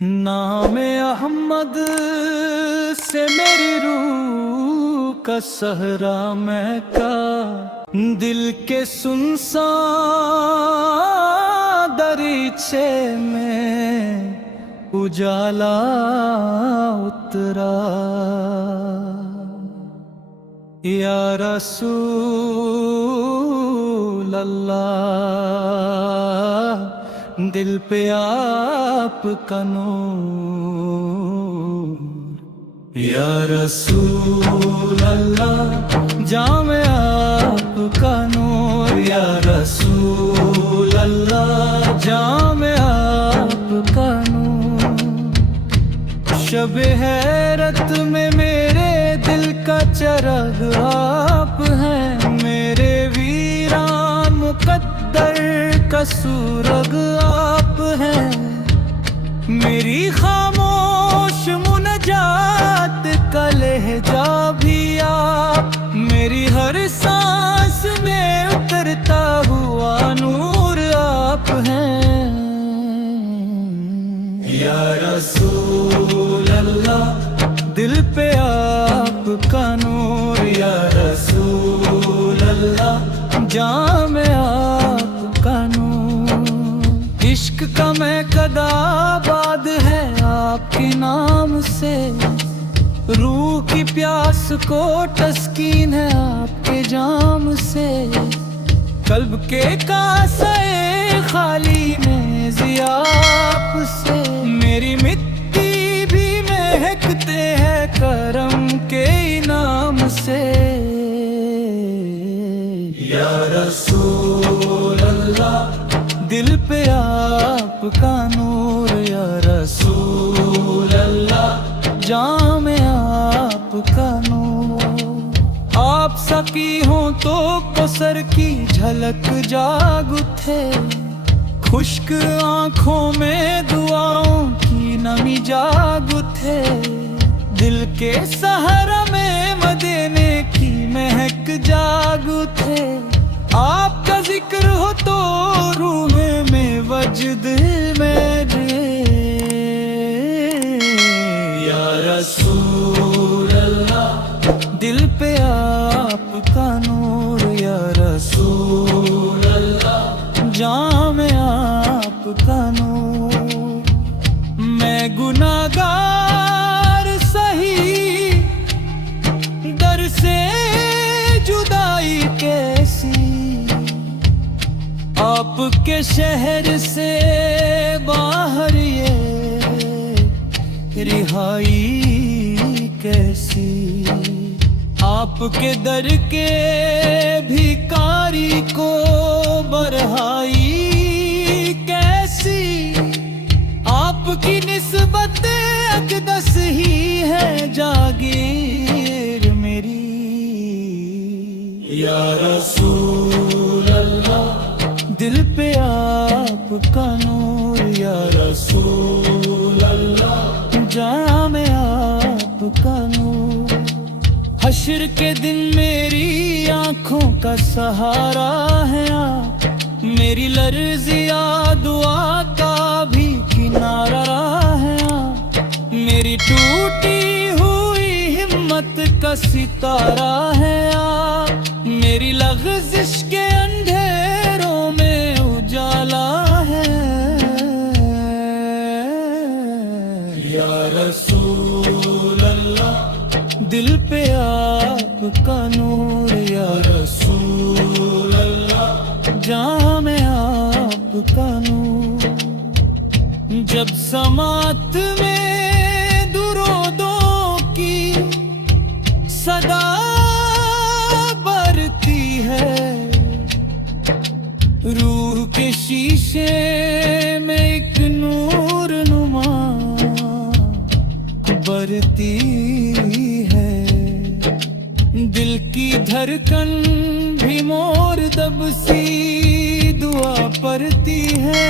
नाम अहमद से मेरी रूह का सहरा महका, दिल के सुनसान दरीचे में उजाला उतरा। या रसूल अल्लाह, दिल पे आपका नूर। या रसूल अल्लाह, जाम आपका नूर। या रसूल अल्लाह, जाम आपका नूर। शब हैरत में मेरे दिल का चराग आप हैं, मेरे वीरान मुकद्दर का सूरग आप हैं। मेरी खामोश मुनजात का लहजा भी आप, मेरी हर सांस में उतरता हुआ नूर आप हैं। या रसूल अल्लाह, दिल पे आपका नूर। या रसूल अल्लाह, जाम आपका नूर। इश्क का महकदा आबाद है आपके नाम से, रूह की प्यास को तस्कीन है आपके जाम से। कल्ब के कासे खाली में ज़िया आपसे, मेरी मिट्टी भी महकते हैं करम के इनाम से। या रसूल अल्लाह, दिल पे आपका नूर। या रसूल अल्लाह, जाम आपका नूर। आप सकी हो तो कसर की झलक जाग उठे, खुश्क आंखों में दुआओं की नमी जाग उठे। दिल के सहारा में मदीने की महक जाग उठे। आपका जिक्र हो तो रूह में वजद मेरे। या रसूल अल्लाह, दिल पे आपका नूर। या रसूल अल्लाह, जाम आपका नूर। मैं गुनाहगार सही, दर से जुदाई कैसी, आपके शहर से बाहर ये रिहाई कैसी। आपके दर के भिखारी को बरहाई कैसी। आपकी निस्बत अक़दस ही है जागीर मेरी। या रसूल अल्लाह, दिल पे आपका नूर। या रसूल अल्लाह, जाम आपका नूर। हश्र के दिन मेरी आंखों का सहारा है आप, मेरी लर्ज़िया दुआ का भी किनारा है आप। मेरी टूटी हुई हिम्मत का सितारा है आप, मेरी लग़ज़िश के अंधेरों में उजाला है। या रसूल अल्लाह, दिल पे आपका नूर। या रसूल अल्लाह, जाम आपका नूर। जब समात में दुरूदों की सदा बरती है, रूह के शीशे में एक नूर नुमा बरती है। दिल की धड़कन भी मोर दब सी दुआ पड़ती है।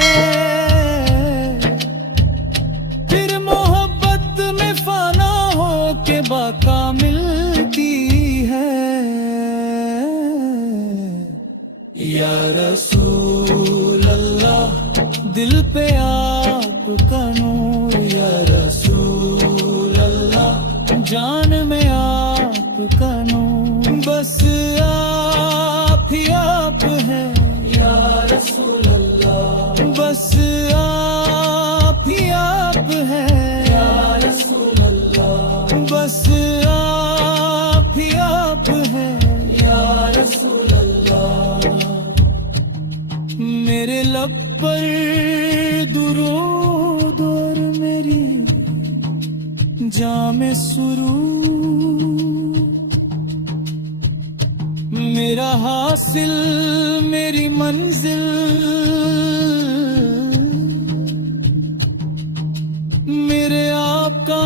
फिर मोहब्बत में फाना हो के बाका मिलती है। या रसूल अल्लाह, दिल पे आपका नूर। या बस आप ही आप हैं या रसूल अल्लाह, बस आप ही आप हैं या रसूल अल्लाह, बस आप ही आप हैं या रसूल अल्लाह। मेरे लब पर दुरूद और मेरी जामे सुरूद, मेरा हासिल मेरी मंजिल, मेरे आका